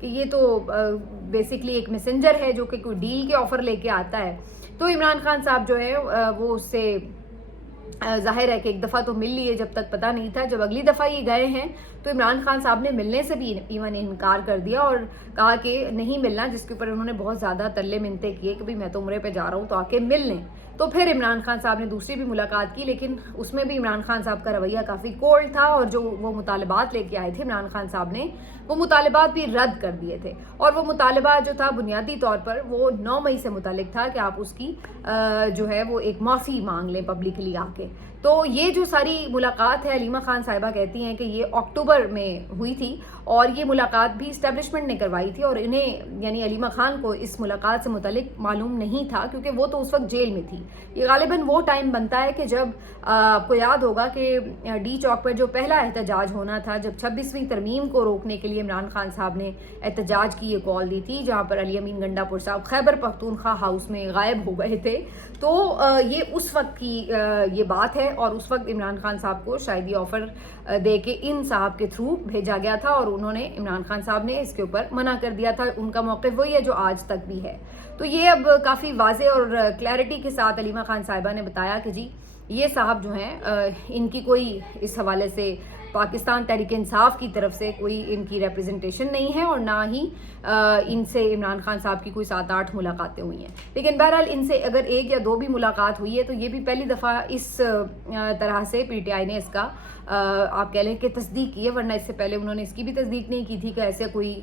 کہ یہ تو بیسکلی ایک میسنجر ہے جو کہ کوئی ڈیل کے آفر لے کے آتا ہے. تو عمران خان صاحب جو ہے وہ اس سے ظاہر ہے کہ ایک دفعہ تو مل لیے, جب تک پتہ نہیں تھا. جب اگلی دفعہ یہ گئے ہیں تو عمران خان صاحب نے ملنے سے بھی ایون انکار کر دیا اور کہا کہ نہیں ملنا, جس کے اوپر انہوں نے بہت زیادہ ترلے منتیں کیے کہ میں تو عمرے پہ جا رہا ہوں تو آ کے مل لیں. تو پھر عمران خان صاحب نے دوسری بھی ملاقات کی, لیکن اس میں بھی عمران خان صاحب کا رویہ کافی کولڈ تھا, اور جو وہ مطالبات لے کے آئے تھے عمران خان صاحب نے, وہ مطالبات بھی رد کر دیے تھے. اور وہ مطالبہ جو تھا بنیادی طور پر وہ 9 مئی سے متعلق تھا کہ آپ اس کی جو ہے وہ ایک معافی مانگ لیں پبلکلی آ کے. تو یہ جو ساری ملاقات ہے, علیمہ خان صاحبہ کہتی ہیں کہ یہ اکتوبر میں ہوئی تھی, اور یہ ملاقات بھی اسٹیبلشمنٹ نے کروائی تھی, اور انہیں یعنی علیمہ خان کو اس ملاقات سے متعلق معلوم نہیں تھا کیونکہ وہ تو اس وقت جیل میں تھی. یہ غالباً وہ ٹائم بنتا ہے کہ جب آپ کو یاد ہوگا کہ ڈی چوک پر جو پہلا احتجاج ہونا تھا, جب 26ویں ترمیم کو روکنے کے لیے عمران خان صاحب نے احتجاج کی یہ کال دی تھی, جہاں پر علی امین گنڈا پور صاحب خیبر پختونخوا ہاؤس میں غائب ہو گئے تھے. تو یہ اس وقت کی یہ بات ہے, اور اس وقت عمران خان صاحب کو شاید یہ آفر دے کے ان صاحب کے تھرو بھیجا گیا تھا, اور انہوں نے عمران خان صاحب نے اس کے اوپر منع کر دیا تھا. ان کا موقف وہی ہے جو آج تک بھی ہے. تو یہ اب کافی واضح اور کلیئرٹی کے ساتھ علیمہ خان صاحبہ نے بتایا کہ جی یہ صاحب جو ہیں ان کی کوئی اس حوالے سے پاکستان تحریک انصاف کی طرف سے کوئی ان کی ریپرزنٹیشن نہیں ہے, اور نہ ہی ان سے عمران خان صاحب کی کوئی 7-8 ملاقاتیں ہوئی ہیں. لیکن بہرحال ان سے اگر 1 یا 2 بھی ملاقات ہوئی ہے تو یہ بھی پہلی دفعہ اس طرح سے پی ٹی آئی نے اس کا آپ کہہ لیں کہ تصدیق کی ہے, ورنہ اس سے پہلے انہوں نے اس کی بھی تصدیق نہیں کی تھی کہ ایسے کوئی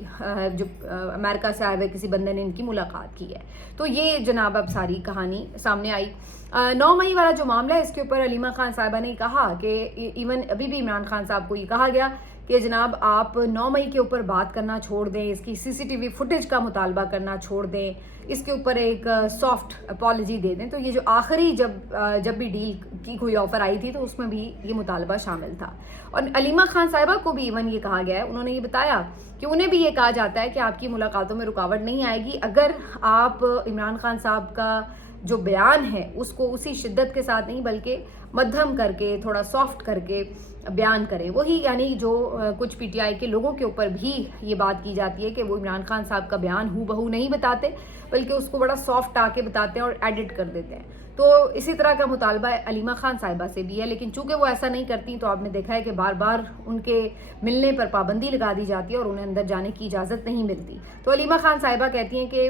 جو امریکہ سے آئے ہوئے کسی بندے نے ان کی ملاقات کی ہے. تو یہ جناب اب ساری کہانی سامنے آئی. 9 مئی والا جو معاملہ ہے اس کے اوپر علیمہ خان صاحبہ نے کہا کہ ایون ابھی بھی عمران خان صاحب کو یہ کہا گیا کہ جناب آپ 9 مئی کے اوپر بات کرنا چھوڑ دیں, اس کی CCTV فوٹیج کا مطالبہ کرنا چھوڑ دیں, اس کے اوپر ایک سافٹ اپالوجی دے دیں. تو یہ جو آخری جب بھی ڈیل کی کوئی آفر آئی تھی تو اس میں بھی یہ مطالبہ شامل تھا. اور علیمہ خان صاحبہ کو بھی ایون یہ کہا گیا ہے, انہوں نے یہ بتایا کہ انہیں بھی یہ کہا جاتا ہے کہ آپ کی ملاقاتوں میں رکاوٹ نہیں آئے گی اگر آپ عمران خان صاحب کا جو بیان ہے اس کو اسی شدت کے ساتھ نہیں بلکہ مدھم کر کے تھوڑا سافٹ کر کے بیان کریں. وہی یعنی جو کچھ پی ٹی آئی کے لوگوں کے اوپر بھی یہ بات کی جاتی ہے کہ وہ عمران خان صاحب کا بیان ہو بہو نہیں بتاتے بلکہ اس کو بڑا سافٹ آ کے بتاتے ہیں اور ایڈٹ کر دیتے ہیں. تو اسی طرح کا مطالبہ علیمہ خان صاحبہ سے بھی ہے, لیکن چونکہ وہ ایسا نہیں کرتی تو آپ نے دیکھا ہے کہ بار بار ان کے ملنے پر پابندی لگا دی جاتی ہے اور انہیں اندر جانے کی اجازت نہیں ملتی. تو علیمہ خان صاحبہ کہتی ہیں کہ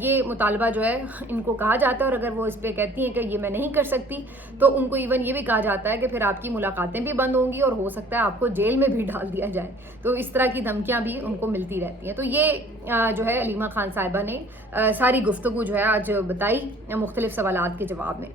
یہ مطالبہ جو ہے ان کو کہا جاتا ہے, اور اگر وہ اس پہ کہتی ہیں کہ یہ میں نہیں کر سکتی تو ان کو ایون یہ بھی کہا جاتا ہے کہ پھر آپ کی ملاقاتیں بھی بند ہوں گی اور ہو سکتا ہے آپ کو جیل میں بھی ڈال دیا جائے. تو اس طرح کی دھمکیاں بھی ان کو ملتی رہتی ہیں. تو یہ جو ہے علیمہ خان صاحبہ نے ساری گفتگو جو ہے آج بتائی مختلف سوالات کے جواب میں.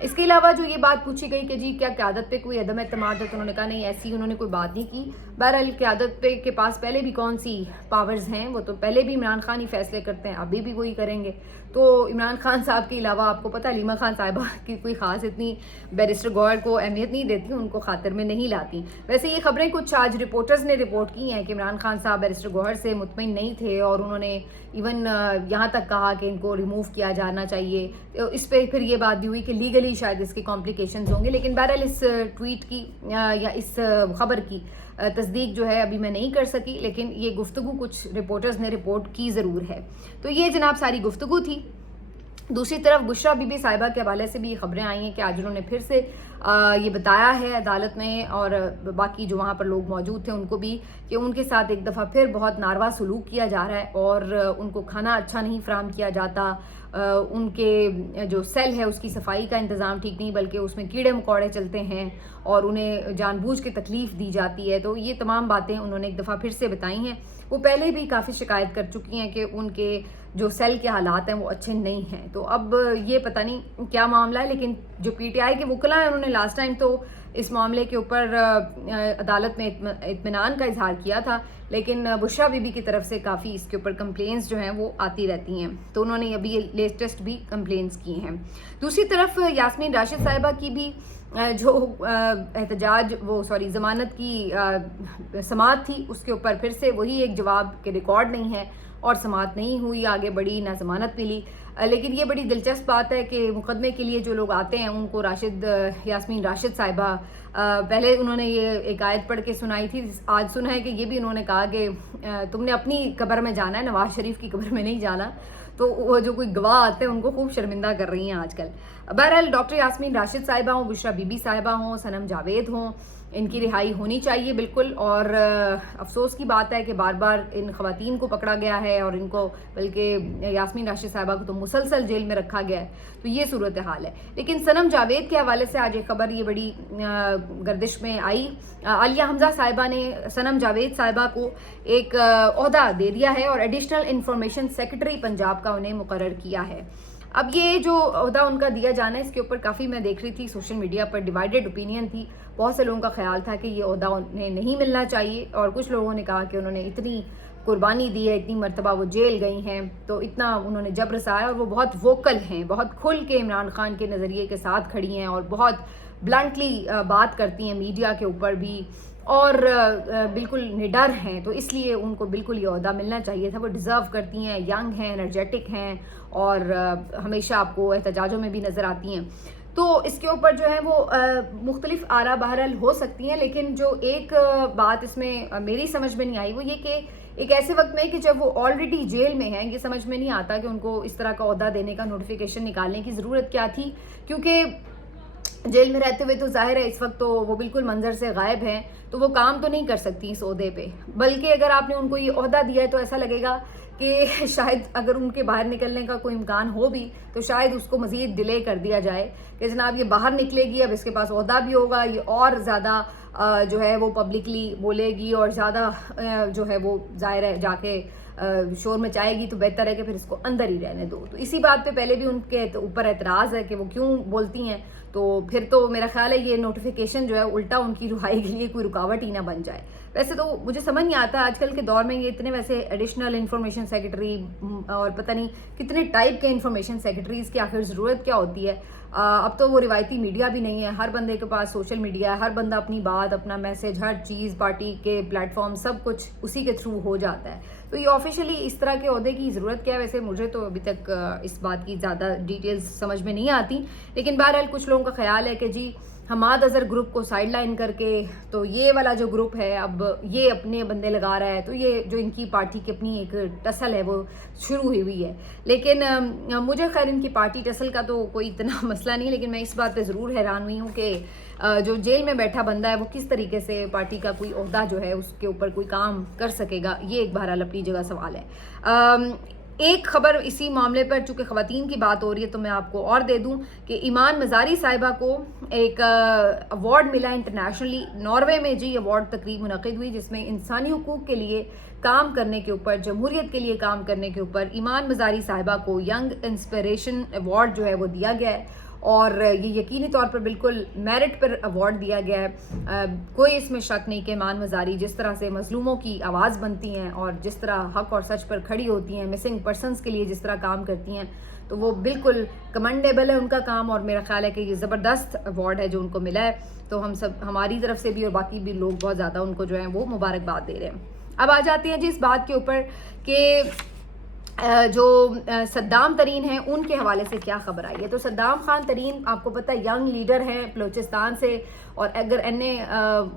اس کے علاوہ جو یہ بات پوچھی گئی کہ جی کیا قیادت پہ کوئی عدم اعتماد ہے, تو انہوں نے کہا نہیں, ایسی انہوں نے کوئی بات نہیں کی. بہرحال قیادت پہ کے پاس پہلے بھی کون سی پاورز ہیں, وہ تو پہلے بھی عمران خان ہی فیصلے کرتے ہیں, ابھی بھی وہی کریں گے. تو عمران خان صاحب کے علاوہ آپ کو پتہ علیمہ خان صاحبہ کی کوئی خاص اتنی بیرسٹر گوہر کو اہمیت نہیں دیتی, ان کو خاطر میں نہیں لاتی. ویسے یہ خبریں کچھ آج رپورٹرز نے رپورٹ کی ہیں کہ عمران خان صاحب بیرسٹر گوہر سے مطمئن نہیں تھے, اور انہوں نے ایون یہاں تک کہا کہ ان کو ریموو کیا جانا چاہیے. اس پہ پھر یہ بات بھی ہوئی کہ لیگلی شاید اس کے کمپلیکیشنز ہوں گے, لیکن بہرحال اس ٹویٹ کی یا اس خبر کی تصدیق جو ہے ابھی میں نہیں کر سکی, لیکن یہ گفتگو کچھ رپورٹرز نے رپورٹ کی ضرور ہے. تو یہ جناب ساری گفتگو تھی. دوسری طرف بشرا بی بی صاحبہ کے حوالے سے بھی یہ خبریں آئی ہیں کہ آج انہوں نے پھر سے یہ بتایا ہے عدالت میں, اور باقی جو وہاں پر لوگ موجود تھے ان کو بھی, کہ ان کے ساتھ ایک دفعہ پھر بہت ناروا سلوک کیا جا رہا ہے, اور ان کو کھانا اچھا نہیں فراہم کیا جاتا, ان کے جو سیل ہے اس کی صفائی کا انتظام ٹھیک نہیں بلکہ اس میں کیڑے مکوڑے چلتے ہیں اور انہیں جان بوجھ کے تکلیف دی جاتی ہے. تو یہ تمام باتیں انہوں نے ایک دفعہ پھر سے بتائی ہیں. وہ پہلے بھی کافی شکایت کر چکی ہیں کہ ان کے جو سیل کے حالات ہیں وہ اچھے نہیں ہیں. تو اب یہ پتہ نہیں کیا معاملہ ہے, لیکن جو پی ٹی آئی کے وکلاء ہیں انہوں نے لاسٹ ٹائم تو اس معاملے کے اوپر عدالت میں اطمینان کا اظہار کیا تھا, لیکن بشرا بی بی کی طرف سے کافی اس کے اوپر کمپلینس جو ہیں وہ آتی رہتی ہیں. تو انہوں نے ابھی لیٹسٹ بھی کمپلینس کی ہیں. دوسری طرف یاسمین راشد صاحبہ کی بھی جو ضمانت کی سماعت تھی اس کے اوپر پھر سے وہی ایک جواب کے ریکارڈ نہیں ہے, اور سماعت نہیں ہوئی، آگے بڑھی، نہ ضمانت ملی. لیکن یہ بڑی دلچسپ بات ہے کہ مقدمے کے لیے جو لوگ آتے ہیں ان کو یاسمین راشد صاحبہ پہلے انہوں نے یہ ایک آیت پڑھ کے سنائی تھی. آج سنا ہے کہ یہ بھی انہوں نے کہا کہ تم نے اپنی قبر میں جانا ہے، نواز شریف کی قبر میں نہیں جانا. تو وہ جو کوئی گواہ آتے ہیں ان کو خوب شرمندہ کر رہی ہیں آج کل. بہرحال ڈاکٹر یاسمین راشد صاحبہ ہوں، بشرا بی بی صاحبہ ہوں، صنم جاوید ہوں، ان کی رہائی ہونی چاہیے بالکل. اور افسوس کی بات ہے کہ بار بار ان خواتین کو پکڑا گیا ہے اور ان کو بلکہ یاسمین راشد صاحبہ کو تو مسلسل جیل میں رکھا گیا ہے. تو یہ صورتحال ہے. لیکن صنم جاوید کے حوالے سے آج ایک خبر یہ بڑی گردش میں آئی. عالیہ حمزہ صاحبہ نے صنم جاوید صاحبہ کو ایک عہدہ دے دیا ہے اور ایڈیشنل انفارمیشن سیکرٹری پنجاب کا انہیں مقرر کیا ہے. اب یہ جو عہدہ ان کا دیا جانا ہے اس کے اوپر کافی میں دیکھ رہی تھی سوشل میڈیا پر ڈیوائیڈڈ اوپینین تھی. بہت سے لوگوں کا خیال تھا کہ یہ عہدہ انہیں نہیں ملنا چاہیے، اور کچھ لوگوں نے کہا کہ انہوں نے اتنی قربانی دی ہے، اتنی مرتبہ وہ جیل گئی ہیں، تو اتنا انہوں نے جبر سایا، اور وہ بہت ووکل ہیں، بہت کھل کے عمران خان کے نظریے کے ساتھ کھڑی ہیں اور بہت بلنٹلی بات کرتی ہیں میڈیا کے اوپر بھی، اور بالکل نڈر ہیں. تو اس لیے ان کو بالکل یہ عہدہ ملنا چاہیے تھا. وہ ڈیزرو کرتی ہیں، ینگ ہیں، انرجیٹک ہیں، اور ہمیشہ آپ کو احتجاجوں میں بھی نظر آتی ہیں. تو اس کے اوپر جو ہے وہ مختلف آراء بہرحال ہو سکتی ہیں. لیکن جو ایک بات اس میں میری سمجھ میں نہیں آئی وہ یہ کہ ایک ایسے وقت میں کہ جب وہ آلریڈی جیل میں ہیں، یہ سمجھ میں نہیں آتا کہ ان کو اس طرح کا عہدہ دینے کا نوٹیفیکیشن نکالنے کی ضرورت کیا تھی. کیونکہ جیل میں رہتے ہوئے تو ظاہر ہے اس وقت تو وہ بالکل منظر سے غائب ہیں، تو وہ کام تو نہیں کر سکتی اس عہدے پہ. بلکہ اگر آپ نے ان کو یہ عہدہ دیا ہے تو ایسا لگے گا کہ شاید اگر ان کے باہر نکلنے کا کوئی امکان ہو بھی تو شاید اس کو مزید ڈیلے کر دیا جائے کہ جناب یہ باہر نکلے گی، اب اس کے پاس عہدہ بھی ہوگا، یہ اور زیادہ جو ہے وہ پبلکلی بولے گی اور زیادہ جو ہے وہ ظاہر ہے جا کے شور مچائے گی، تو بہتر ہے کہ پھر اس کو اندر ہی رہنے دو. تو اسی بات پہ پہلے بھی ان کے اوپر اعتراض ہے کہ وہ کیوں بولتی ہیں. تو پھر تو میرا خیال ہے یہ نوٹیفیکیشن جو ہے الٹا ان کی رہائی کے لیے کوئی رکاوٹ ہی نہ بن جائے. ویسے تو مجھے سمجھ نہیں آتا آج کل کے دور میں یہ اتنے ویسے ایڈیشنل انفارمیشن سیکرٹری اور پتہ نہیں کتنے ٹائپ کے انفارمیشن سیکرٹریز کی آخر ضرورت کیا ہوتی ہے. اب تو وہ روایتی میڈیا بھی نہیں ہے، ہر بندے کے پاس سوشل میڈیا ہے، ہر بندہ اپنی بات، اپنا میسج، ہر چیز، پارٹی کے پلیٹ فارم، سب کچھ اسی کے تھرو ہو جاتا ہے. تو یہ آفیشیلی اس طرح کے عہدے کی ضرورت کیا ہے؟ ویسے مجھے تو ابھی تک اس بات کی زیادہ ڈیٹیلز سمجھ میں نہیں آتی. لیکن بہرحال کچھ لوگوں کا خیال ہے کہ جی حماد اظہر گروپ کو سائڈ لائن کر کے تو یہ والا جو گروپ ہے اب یہ اپنے بندے لگا رہا ہے، تو یہ جو ان کی پارٹی کی اپنی ایک ٹسل ہے وہ شروع ہوئی ہے. لیکن مجھے خیر ان کی پارٹی ٹسل کا تو کوئی اتنا مسئلہ نہیں، لیکن میں اس بات پہ ضرور حیران ہوئی ہوں کہ جو جیل میں بیٹھا بندہ ہے وہ کس طریقے سے پارٹی کا کوئی عہدہ جو ہے اس کے اوپر کوئی کام کر سکے گا. یہ ایک بہرحال اپنی جگہ سوال ہے. ایک خبر اسی معاملے پر چونکہ خواتین کی بات ہو رہی ہے تو میں آپ کو اور دے دوں کہ ایمان مزاری صاحبہ کو ایک ایوارڈ ملا انٹرنیشنلی ناروے میں. جی ایوارڈ تقریب منعقد ہوئی جس میں انسانی حقوق کے لیے کام کرنے کے اوپر، جمہوریت کے لیے کام کرنے کے اوپر ایمان مزاری صاحبہ کو ینگ انسپریشن ایوارڈ جو ہے وہ دیا گیا ہے. اور یہ یقینی طور پر بالکل میرٹ پر ایوارڈ دیا گیا ہے. کوئی اس میں شک نہیں کہ ایمان مزاری جس طرح سے مظلوموں کی آواز بنتی ہیں اور جس طرح حق اور سچ پر کھڑی ہوتی ہیں، مسنگ پرسنز کے لیے جس طرح کام کرتی ہیں، تو وہ بالکل کمنڈیبل ہے ان کا کام. اور میرا خیال ہے کہ یہ زبردست ایوارڈ ہے جو ان کو ملا ہے. تو ہم سب ہماری طرف سے بھی اور باقی بھی لوگ بہت زیادہ ان کو جو ہے وہ مبارکباد دے رہے ہیں. اب آ جاتے ہیں جی اس بات کے اوپر کہ جو صدام ترین ہیں ان کے حوالے سے کیا خبر آئی ہے. تو صدام خان ترین آپ کو پتہ ینگ لیڈر ہیں بلوچستان سے، اور اگر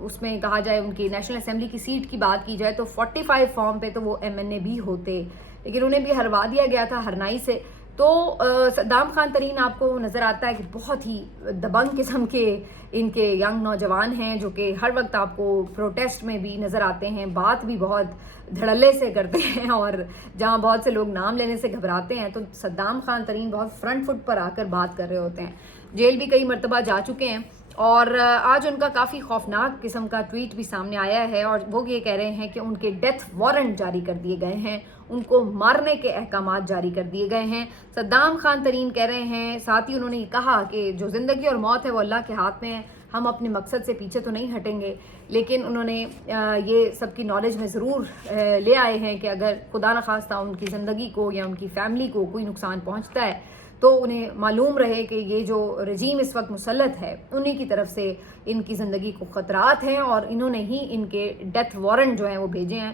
اس میں کہا جائے ان کی نیشنل اسمبلی کی سیٹ کی بات کی جائے تو 45 فارم پہ تو وہ MNA بھی ہوتے، لیکن انہیں بھی ہروا دیا گیا تھا ہرنائی سے. تو صدام خان ترین آپ کو نظر آتا ہے کہ بہت ہی دبنگ قسم کے ان کے ینگ نوجوان ہیں جو کہ ہر وقت آپ کو پروٹیسٹ میں بھی نظر آتے ہیں، بات بھی بہت دھڑلے سے کرتے ہیں، اور جہاں بہت سے لوگ نام لینے سے گھبراتے ہیں تو صدام خان ترین بہت فرنٹ فٹ پر آ کر بات کر رہے ہوتے ہیں. جیل بھی کئی مرتبہ جا چکے ہیں، اور آج ان کا کافی خوفناک قسم کا ٹویٹ بھی سامنے آیا ہے، اور وہ یہ کہہ رہے ہیں کہ ان کے ڈیتھ وارنٹ جاری کر دیے گئے ہیں، ان کو مارنے کے احکامات جاری کر دیے گئے ہیں. صدام خان ترین کہہ رہے ہیں، ساتھ ہی انہوں نے کہا کہ جو زندگی اور موت ہے وہ اللہ کے ہاتھ میں ہے، ہم اپنے مقصد سے پیچھے تو نہیں ہٹیں گے. لیکن انہوں نے یہ سب کی نالج میں ضرور لے آئے ہیں کہ اگر خدا نخواستہ ان کی زندگی کو یا ان کی فیملی کو کوئی نقصان پہنچتا ہے تو انہیں معلوم رہے کہ یہ جو رجیم اس وقت مسلط ہے انہی کی طرف سے ان کی زندگی کو خطرات ہیں، اور انہوں نے ہی ان کے ڈیتھ وارنٹ جو ہیں وہ بھیجے ہیں.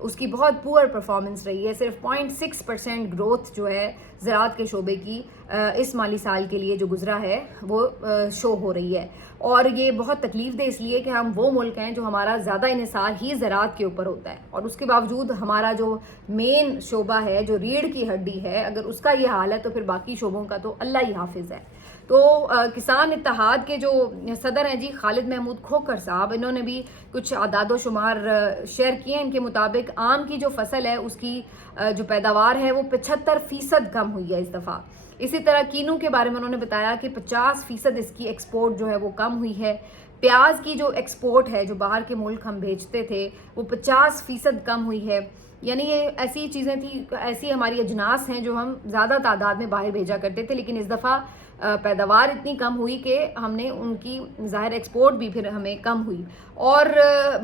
اس کی بہت پور پرفارمنس رہی ہے. صرف 0.6% گروتھ جو ہے زراعت کے شعبے کی اس مالی سال کے لیے جو گزرا ہے وہ شو ہو رہی ہے. اور یہ بہت تکلیف دہ اس لیے کہ ہم وہ ملک ہیں جو ہمارا زیادہ انحصار ہی زراعت کے اوپر ہوتا ہے, اور اس کے باوجود ہمارا جو مین شعبہ ہے, جو ریڑھ کی ہڈی ہے, اگر اس کا یہ حال ہے تو پھر باقی شعبوں کا تو اللہ ہی حافظ ہے. تو کسان اتحاد کے جو صدر ہیں جی خالد محمود کھوکھر صاحب, انہوں نے بھی کچھ اعداد و شمار شیئر کیے ہیں. ان کے مطابق آم کی جو فصل ہے اس کی جو پیداوار ہے وہ 75% کم ہوئی ہے اس دفعہ. اسی طرح کینو کے بارے میں انہوں نے بتایا کہ 50% اس کی ایکسپورٹ جو ہے وہ کم ہوئی ہے. پیاز کی جو ایکسپورٹ ہے, جو باہر کے ملک ہم بھیجتے تھے, وہ 50% کم ہوئی ہے. یعنی یہ ایسی چیزیں تھیں, ایسی ہماری اجناس ہیں جو ہم زیادہ تعداد میں باہر بھیجا کرتے تھے, لیکن اس دفعہ پیداوار اتنی کم ہوئی کہ ہم نے ان کی ظاہر ایکسپورٹ بھی پھر ہمیں کم ہوئی. اور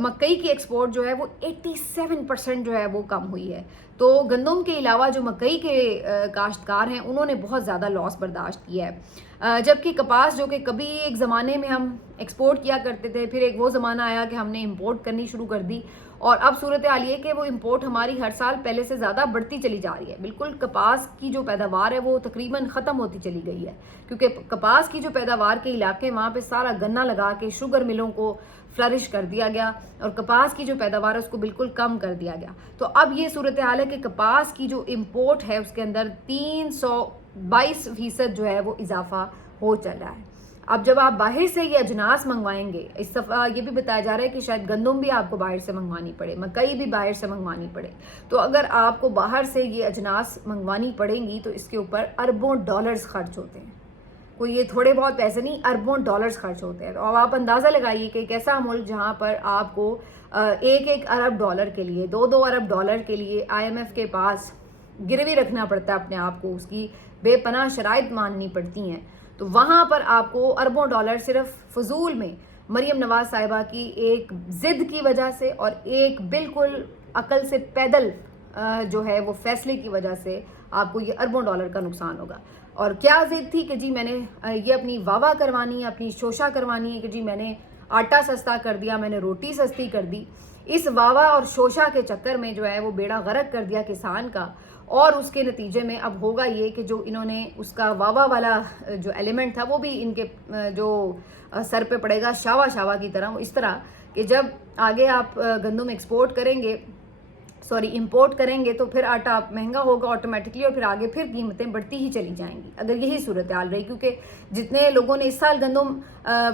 مکئی کی ایکسپورٹ جو ہے وہ 87% جو ہے وہ کم ہوئی ہے. تو گندم کے علاوہ جو مکئی کے کاشتکار ہیں انہوں نے بہت زیادہ لاس برداشت کیا ہے. جبکہ کپاس جو کہ کبھی ایک زمانے میں ہم ایکسپورٹ کیا کرتے تھے, پھر ایک وہ زمانہ آیا کہ ہم نے امپورٹ کرنی شروع کر دی, اور اب صورتحال یہ کہ وہ امپورٹ ہماری ہر سال پہلے سے زیادہ بڑھتی چلی جا رہی ہے. بالکل کپاس کی جو پیداوار ہے وہ تقریباً ختم ہوتی چلی گئی ہے, کیونکہ کپاس کی جو پیداوار کے علاقے وہاں پہ سارا گنا لگا کے شوگر ملوں کو فلرش کر دیا گیا, اور کپاس کی جو پیداوار ہے اس کو بالکل کم کر دیا گیا. تو اب یہ صورتحال ہے کہ کپاس کی جو امپورٹ ہے اس کے اندر 322% جو ہے وہ اضافہ ہو چل رہا ہے. اب جب آپ باہر سے یہ اجناس منگوائیں گے, اس دفعہ یہ بھی بتایا جا رہا ہے کہ شاید گندم بھی آپ کو باہر سے منگوانی پڑے, مکئی بھی باہر سے منگوانی پڑے. تو اگر آپ کو باہر سے یہ اجناس منگوانی پڑیں گی تو اس کے اوپر اربوں ڈالرز خرچ ہوتے ہیں. کوئی یہ تھوڑے بہت پیسے نہیں, اربوں ڈالرز خرچ ہوتے ہیں. تو اب آپ اندازہ لگائیے کہ ایک ایسا ملک جہاں پر آپ کو 1 ارب ڈالر کے لیے, 2 ارب ڈالر کے لیے IMF کے پاس گروی رکھنا پڑتا ہے اپنے آپ کو, اس کی بے پناہ شرائط ماننی پڑتی ہیں, تو وہاں پر آپ کو اربوں ڈالر صرف فضول میں مریم نواز صاحبہ کی ایک ضد کی وجہ سے اور ایک بالکل عقل سے پیدل جو ہے وہ فیصلے کی وجہ سے آپ کو یہ اربوں ڈالر کا نقصان ہوگا. اور کیا ضد تھی کہ جی میں نے یہ اپنی واوا کروانی ہے, اپنی شوشا کروانی ہے کہ جی میں نے آٹا سستا کر دیا, میں نے روٹی سستی کر دی. اس واوا اور شوشا کے چکر میں جو ہے وہ بیڑا غرق کر دیا کسان کا, اور اس کے نتیجے میں اب ہوگا یہ کہ جو انہوں نے اس کا واوا والا جو ایلیمنٹ تھا وہ بھی ان کے جو سر پہ پڑے گا شاوا شاوا کی طرح, اس طرح کہ جب آگے آپ گندم ایکسپورٹ کریں گے, امپورٹ کریں گے تو پھر آٹا مہنگا ہوگا آٹومیٹکلی, اور پھر آگے پھر قیمتیں بڑھتی ہی چلی جائیں گی اگر یہی صورتحال رہی. کیونکہ جتنے لوگوں نے اس سال گندم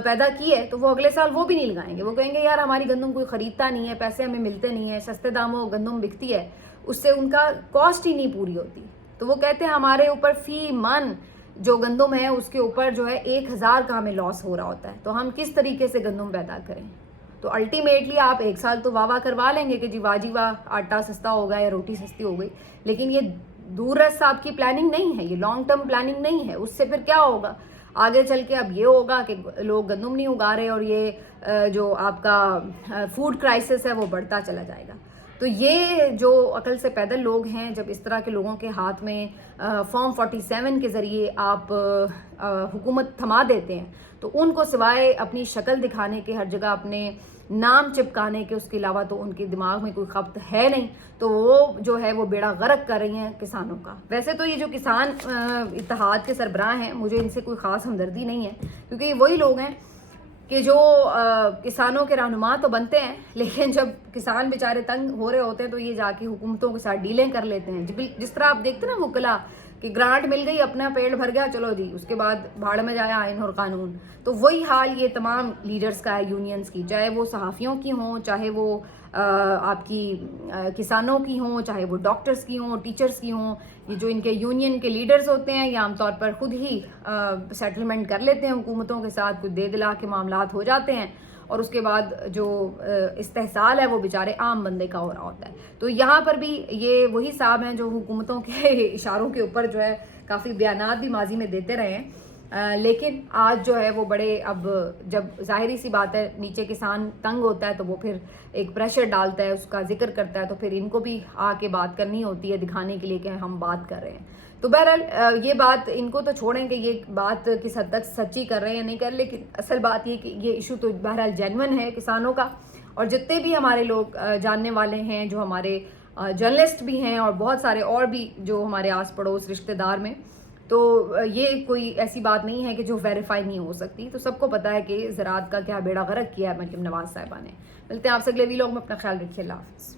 پیدا کی ہے تو وہ اگلے سال وہ بھی نہیں لگائیں گے. وہ کہیں گے یار ہماری گندم کوئی خریدتا نہیں ہے, پیسے ہمیں ملتے نہیں ہیں, سستے داموں گندم بکتی ہے, اس سے ان کا کاسٹ ہی نہیں پوری ہوتی. تو وہ کہتے ہیں ہمارے اوپر فی من جو گندم ہے اس کے اوپر جو ہے 1000 کا ہمیں لاس ہو رہا ہوتا ہے, تو ہم کس طریقے سے گندم پیدا کریں. تو الٹیمیٹلی آپ ایک سال تو واہ کروا لیں گے کہ جی واہ جی واہ آٹا سستا ہو گیا یا روٹی سستی ہو گئی, لیکن یہ دور رس آپ کی پلاننگ نہیں ہے, یہ لانگ ٹرم پلاننگ نہیں ہے. اس سے پھر کیا ہوگا آگے چل کے, اب یہ ہوگا کہ لوگ گندم نہیں اگا رہے اور یہ جو آپ کا فوڈ کرائسس ہے وہ بڑھتا چلا جائے گا. تو یہ جو عقل سے پیدل لوگ ہیں, جب اس طرح کے لوگوں کے ہاتھ میں فارم 47 کے ذریعے آپ حکومت تھما دیتے ہیں تو ان کو سوائے اپنی شکل دکھانے کے, ہر جگہ اپنے نام چپکانے کے, اس کے علاوہ تو ان کے دماغ میں کوئی خبت ہے نہیں. تو وہ جو ہے وہ بیڑا غرق کر رہی ہیں کسانوں کا. ویسے تو یہ جو کسان اتحاد کے سربراہ ہیں مجھے ان سے کوئی خاص ہمدردی نہیں ہے, کیونکہ یہ وہی لوگ ہیں کہ جو کسانوں کے رہنما تو بنتے ہیں, لیکن جب کسان بیچارے تنگ ہو رہے ہوتے ہیں تو یہ جا کے حکومتوں کے ساتھ ڈیلیں کر لیتے ہیں. جس طرح آپ دیکھتے ہیں نا وکلا کہ گرانٹ مل گئی, اپنا پیٹ بھر گیا, چلو جی اس کے بعد بھاڑ میں جایا آئین اور قانون. تو وہی حال یہ تمام لیڈرز کا ہے, یونینز کی, چاہے وہ صحافیوں کی ہوں, چاہے وہ آپ کی کسانوں کی ہوں, چاہے وہ ڈاکٹرز کی ہوں, ٹیچرز کی ہوں. یہ جو ان کے یونین کے لیڈرز ہوتے ہیں یہ عام طور پر خود ہی سیٹلمنٹ کر لیتے ہیں حکومتوں کے ساتھ, کچھ دے دلا کے معاملات ہو جاتے ہیں, اور اس کے بعد جو استحصال ہے وہ بیچارے عام بندے کا ہو رہا ہوتا ہے. تو یہاں پر بھی یہ وہی صاحب ہیں جو حکومتوں کے اشاروں کے اوپر جو ہے کافی بیانات بھی ماضی میں دیتے رہے ہیں. لیکن آج جو ہے وہ بڑے اب جب ظاہری سی بات ہے نیچے کسان تنگ ہوتا ہے تو وہ پھر ایک پریشر ڈالتا ہے, اس کا ذکر کرتا ہے, تو پھر ان کو بھی آ کے بات کرنی ہوتی ہے دکھانے کے لیے کہ ہم بات کر رہے ہیں. تو بہرحال یہ بات ان کو تو چھوڑیں کہ یہ بات کس حد تک سچی کر رہے ہیں یا نہیں کر, لیکن اصل بات یہ کہ یہ ایشو تو بہرحال جینون ہے کسانوں کا. اور جتنے بھی ہمارے لوگ جاننے والے ہیں, جو ہمارے جرنلسٹ بھی ہیں اور بہت سارے اور بھی جو ہمارے آس پڑوس رشتہ دار میں, تو یہ کوئی ایسی بات نہیں ہے کہ جو ویریفائی نہیں ہو سکتی. تو سب کو پتہ ہے کہ زراعت کا کیا بیڑا غرق کیا ہے مریم نواز صاحبہ نے. ملتے ہیں آپ سے اگلے ویلاگ میں, اپنا خیال رکھیے, اللہ حافظ.